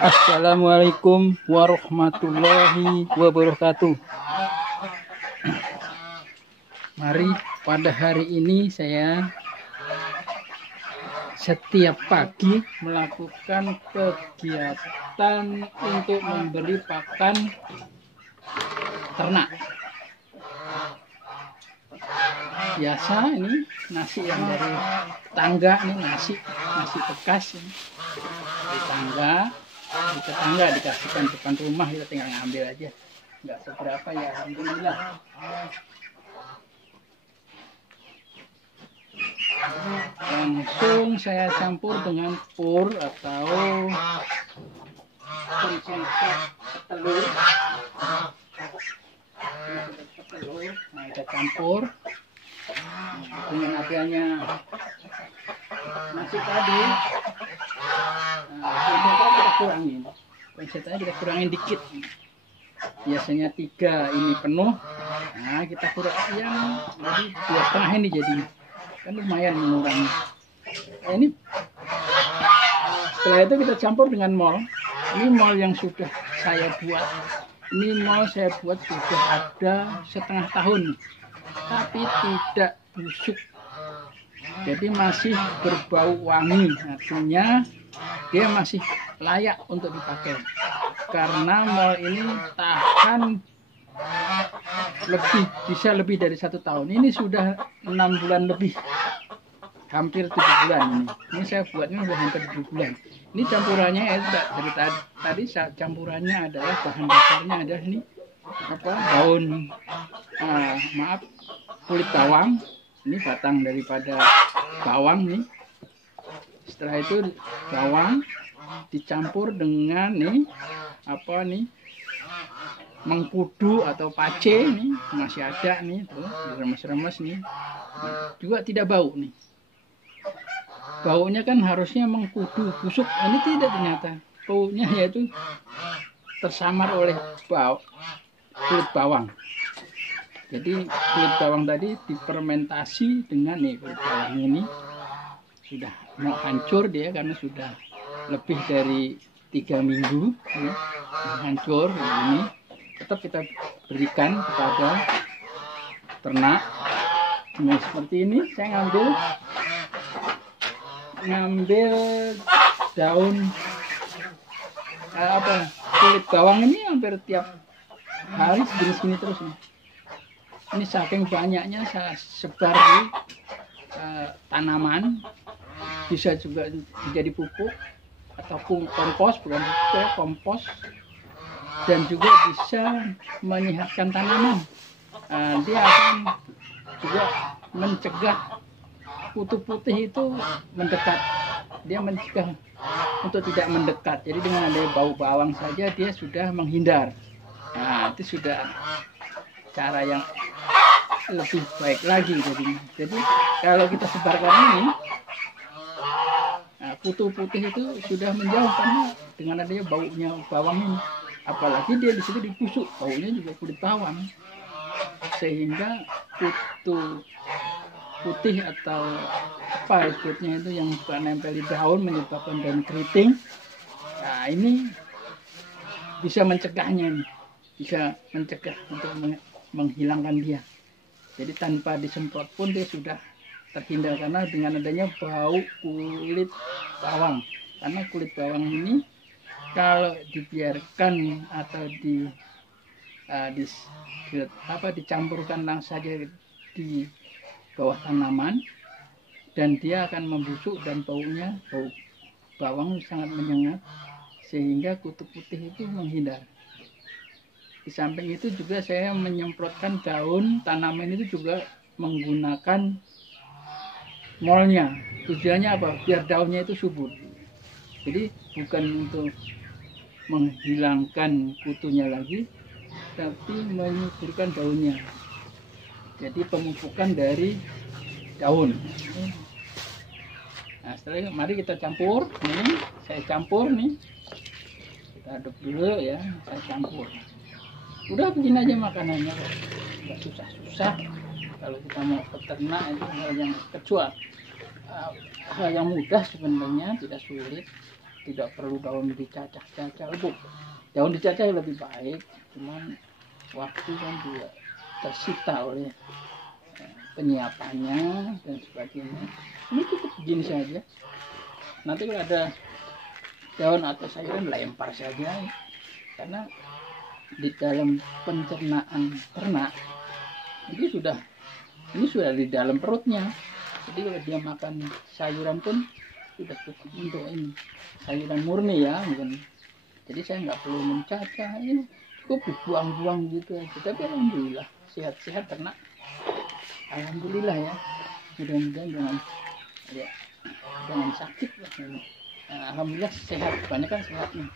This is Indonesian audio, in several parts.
Assalamualaikum warahmatullahi wabarakatuh. Mari pada hari ini saya setiap pagi melakukan kegiatan untuk memberi pakan ternak. Biasa ini nasi yang dari tangga, ini nasi bekas ini. Di tangga, di tetangga dikasihkan depan rumah, kita tinggal ngambil aja, nggak seberapa ya, alhamdulillah. Langsung saya campur dengan pur atau konsentrat telur. Nah, kita campur dengan adanya nasi tadi. Konsentranya kita kurangin dikit. Biasanya 3 ini penuh. Nah, kita kurang yang jadi 2,5 ini jadi kan lumayan mengurangi. Nah, ini setelah itu kita campur dengan mol. Ini mol yang sudah saya buat. Ini mol saya buat sudah ada setengah tahun, tapi tidak busuk. Jadi masih berbau wangi, artinya dia masih layak untuk dipakai. Karena mol ini tahan bisa lebih dari 1 tahun. Ini sudah 6 bulan lebih, hampir 7 bulan ini. Ini saya buatnya sudah hampir 7 bulan. Ini campurannya ya, dari tadi campurannya adalah bahan dasarnya ada ini daun kulit bawang. Ini batang daripada bawang nih. Setelah itu bawang dicampur dengan mengkudu atau pace nih, masih ada nih tuh, diremes-remes nih. Juga tidak bau nih. Baunya kan harusnya mengkudu busuk, ini tidak, ternyata baunya yaitu tersamar oleh kulit bawang. Jadi kulit bawang tadi difermentasi dengan kulit bawang ini sudah mau hancur dia karena sudah lebih dari 3 minggu ya, hancur ini. Tetap kita berikan kepada ternak. Nah, seperti ini saya ngambil daun kulit bawang ini hampir tiap hari segini terus nih. Ini saking banyaknya saya sebar di tanaman, bisa juga menjadi pupuk atau kompos, bukan pupuk ya, kompos, dan juga bisa menyehatkan tanaman. Dia akan juga mencegah kutu putih itu mendekat. Dia mencegah untuk tidak mendekat. Jadi dengan ada bau bawang saja dia sudah menghindar. Nah, itu sudah cara yang lebih baik lagi. Jadi kalau kita sebarkan ini, kutu putih itu sudah menjauh karena dengan adanya baunya bawang ini. Apalagi dia di situ dibusuk, baunya juga kulit bawang, sehingga kutu putih atau apa ikutnya itu yang suka nempel di daun menyebabkan daun keriting. Nah, ini bisa mencegahnya, bisa mencegah untuk menghilangkan dia. Jadi tanpa disemprot pun dia sudah terhindar karena dengan adanya bau kulit bawang. Karena kulit bawang ini kalau dibiarkan atau dicampurkan langsung saja di bawah tanaman, dan dia akan membusuk dan bau bawang sangat menyengat sehingga kutu putih itu menghindar. Di samping itu juga saya menyemprotkan daun tanaman itu juga menggunakan molnya. Tujuannya apa? Biar daunnya itu subur. Jadi bukan untuk menghilangkan kutunya lagi, tapi menyuburkan daunnya. Jadi pemupukan dari daun. Nah, setelah itu mari kita campur. Nih, saya campur nih. Kita aduk dulu ya, saya campur. Udah begini aja makanannya, nggak susah-susah. Kalau kita mau peternak itu hal yang hal yang mudah sebenarnya, tidak sulit. tidak perlu daun dicacah-cacah. Daun dicacah lebih baik, cuman waktu kan juga tersita oleh penyiapannya dan sebagainya. Ini cukup begini saja. Nanti kalau ada daun atau sayuran lempar saja, karena di dalam pencernaan ternak ini sudah di dalam perutnya. Jadi kalau dia makan sayuran pun sudah cukup untuk ini sayuran murni ya mungkin. Jadi saya nggak perlu mencacah, ini cukup dibuang-buang gitu aja. Tapi alhamdulillah sehat-sehat ternak. Alhamdulillah ya. Mudah-mudahan jangan sakit lah ini. Alhamdulillah sehat, banyak kan sehatnya.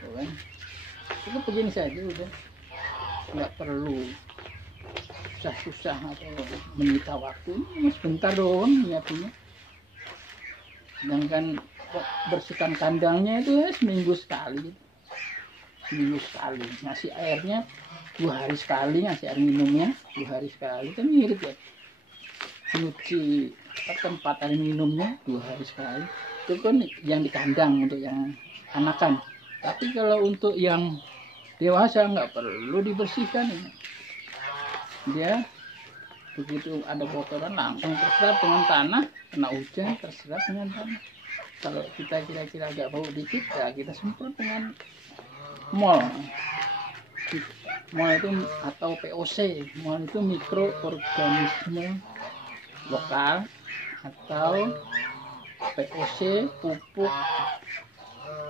Tuh kan. Cukup begini saja udah. Nggak perlu susah-susah atau menyita waktu. Ini sebentar doang nyiapinnya. Sedangkan bersihkan kandangnya itu seminggu sekali. Ngasih airnya 2 hari sekali, ngasih air minumnya 2 hari sekali. Kan mirip ya. Nyuci tempat air minumnya 2 hari sekali. Itu kan yang di kandang untuk yang anakan. Tapi kalau untuk yang dewasa nggak perlu dibersihkan. Dia begitu ada kotoran langsung terserap dengan tanah, kena hujan terserap dengan tanah. Kalau kita kira-kira agak bau dikit ya kita semprot dengan mol itu atau POC. Mol itu mikroorganisme lokal, atau POC pupuk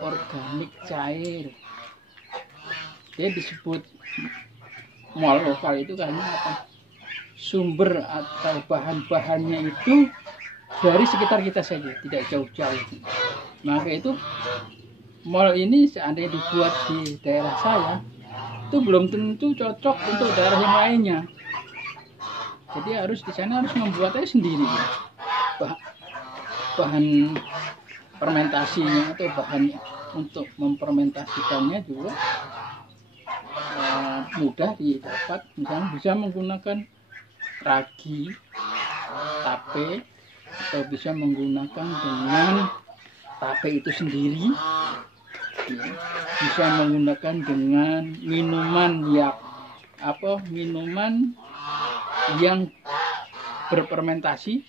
organik cair. Dia disebut mol lokal itu karena apa? Sumber atau bahan-bahannya itu dari sekitar kita saja, tidak jauh-jauh. Maka itu mol ini seandainya dibuat di daerah saya, itu belum tentu cocok untuk daerah yang lainnya. Jadi harus di sana harus membuatnya sendiri. Bahan fermentasinya atau bahan untuk memfermentasikannya juga mudah didapat. Misalnya bisa menggunakan ragi, tape, atau bisa menggunakan dengan tape itu sendiri ya. Bisa menggunakan dengan minuman yang berfermentasi,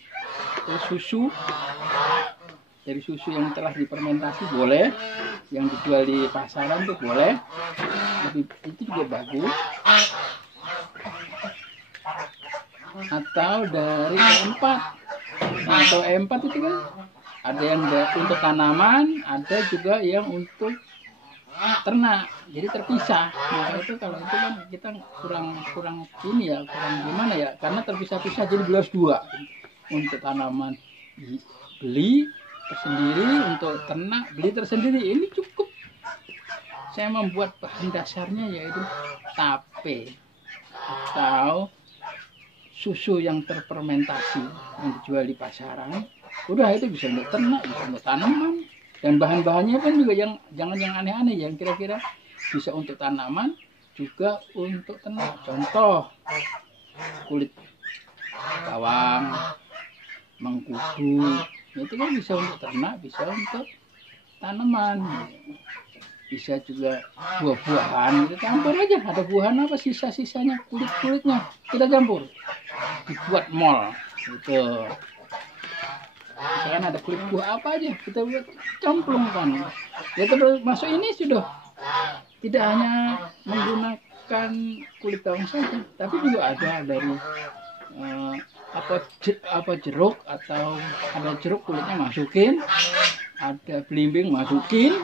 susu dari susu yang telah difermentasi boleh, yang dijual di pasaran tuh boleh, itu juga bagus. Atau dari E4. Atau E4 itu kan ada yang untuk tanaman, ada juga yang untuk ternak. Jadi terpisah. Nah itu kalau itu kan kita kurang ini ya, kurang gimana ya, karena terpisah-pisah jadi belas dua. Untuk tanaman beli tersendiri, untuk ternak beli tersendiri. Ini cukup. Saya membuat bahan dasarnya yaitu tape atau susu yang terfermentasi yang dijual di pasaran. Udah itu bisa untuk ternak, bisa untuk tanaman, dan bahan-bahannya kan juga jangan yang aneh-aneh, yang kira-kira bisa untuk tanaman juga untuk ternak. Contoh kulit bawang, mengkudu, itu kan bisa untuk ternak, bisa untuk tanaman. Bisa juga buah-buahan, kita campur aja. Ada buahan apa sisa-sisanya, kulit-kulitnya kita campur, dibuat mol gitu. Misalkan ada kulit buah apa aja, kita buat camplungkan. Ya termasuk ini sudah tidak hanya menggunakan kulit bawang saja, tapi juga ada dari apa jeruk, atau ada jeruk kulitnya masukin, ada belimbing masukin.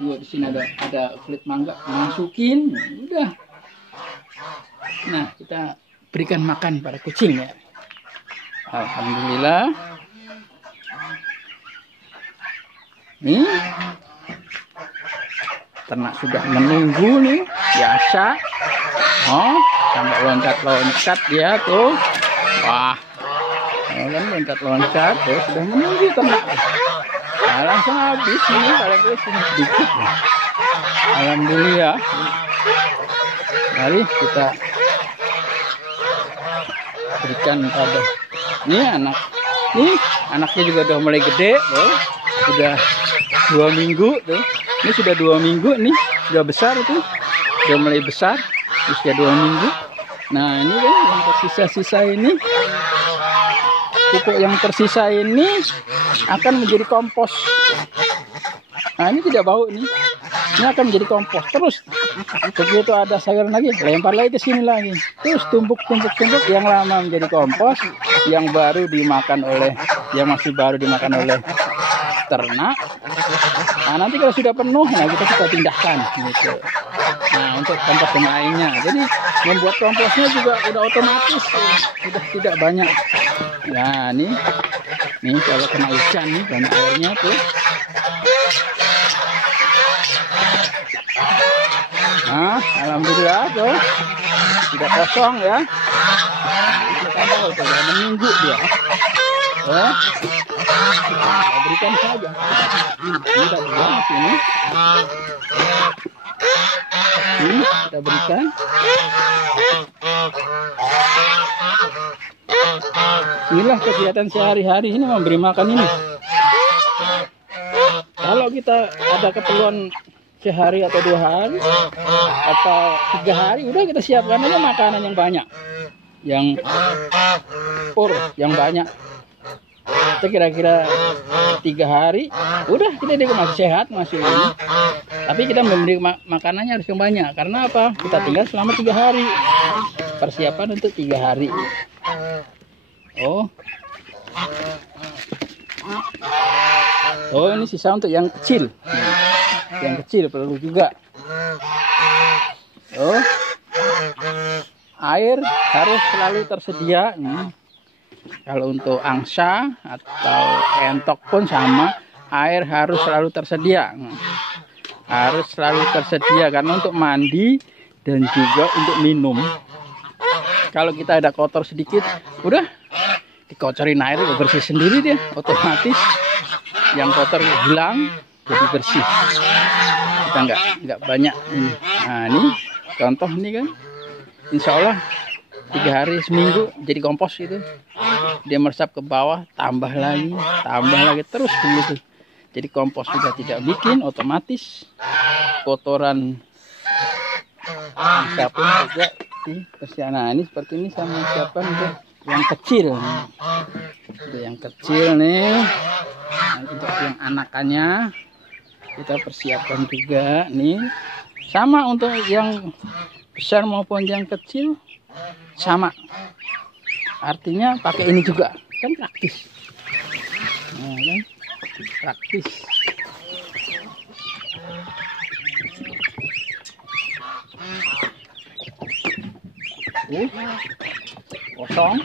Juga di sini ada kulit mangga masukin, udah. Nah kita berikan makan pada kucing ya. Alhamdulillah. Nih ternak sudah menunggu nih, biasa. Oh sampai loncat-loncat dia tuh. Wah, kan loncat-loncat tuh sudah menunggu ternak. Nah, langsung habis nih, kalau gue cuma sedikit ya. Alhamdulillah. Mari kita berikan pada anaknya juga udah mulai gede, loh. Udah 2 minggu tuh. Ini sudah 2 minggu nih, sudah besar tuh, sudah mulai besar, usia 2 minggu. Nah ini kan yang tersisa-sisa ini, pupuk yang tersisa ini akan menjadi kompos. Nah ini tidak bau nih, ini akan menjadi kompos terus. Begitu ada sayuran lagi, lempar lagi ke sini lagi, terus tumpuk, yang lama menjadi kompos, yang baru dimakan oleh, yang masih baru dimakan oleh ternak. Nah nanti kalau sudah penuh, nah kita bisa pindahkan gitu. Nah untuk kompos yang lainnya, jadi membuat komposnya juga udah otomatis, sudah tidak banyak. Nah nih kalau kena hujan nih banyak airnya tuh. Nah alhamdulillah tuh tidak kosong ya. Kita tahu tuh udah minggu dia. Ya. Kita berikan saja. Ini kita berikan sini. Ini kita berikan. Inilah kegiatan sehari-hari ini, memberi makan ini. Kalau kita ada keperluan sehari atau 2 hari atau 3 hari, udah kita siapkan aja makanan yang banyak, yang yang banyak. Itu kira-kira 3 hari, udah kita masih sehat, masih ini. Tapi kita memberi makanannya harus yang banyak. Karena apa? Kita tinggal selama 3 hari. Persiapan untuk 3 hari. Oh ini sisa untuk yang kecil. Yang kecil perlu juga. Air harus selalu tersedia. Kalau untuk angsa atau entok pun sama, air harus selalu tersedia. Harus selalu tersedia karena untuk mandi dan juga untuk minum. Kalau kita ada kotor sedikit, udah dikocorin air, udah bersih sendiri dia, otomatis yang kotor hilang jadi bersih. Kita nggak banyak ini. Nah ini contoh nih kan, insya Allah 3 hari seminggu jadi kompos gitu. Dia meresap ke bawah, tambah lagi terus begitu. Jadi kompos sudah tidak bikin, otomatis kotoran siapin juga di persiapan. Nah ini seperti ini sama siapkan untuk yang kecil. Untuk yang kecil nih, nah, untuk yang anakannya kita persiapkan juga nih. Sama untuk yang besar maupun yang kecil sama. Artinya pakai ini juga kan praktis. Nah, kan praktis. Kosong.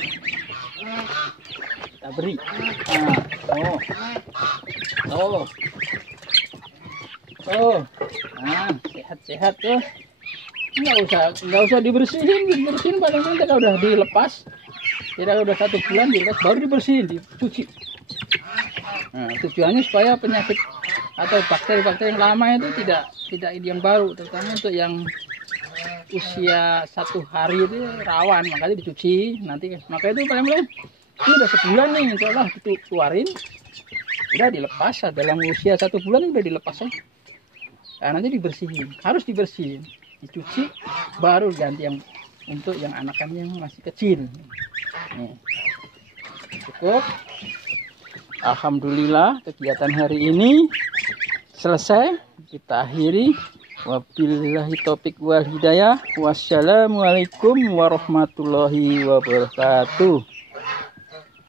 Kita beri. Nah, sehat-sehat tuh. Nggak usah dibersihin paling penting kalau udah dilepas. Kita udah 1 bulan dilepas baru dibersihin, dicuci. Nah, tujuannya supaya penyakit atau bakteri-bakteri yang lama itu tidak yang baru, terutama untuk yang usia 1 hari itu rawan, makanya dicuci nanti. Maka itu paling-paling ini udah sebulan nih, insya Allah keluarin, udah dilepas. Dalam usia 1 bulan udah dilepas aja. Nah, nanti dibersihin, harus dibersihin, dicuci, baru ganti yang untuk yang anakannya yang masih kecil. Nih. Cukup. Alhamdulillah kegiatan hari ini selesai, kita akhiri. Wabillahi taufiq wal hidayah. Wassalamualaikum warahmatullahi wabarakatuh.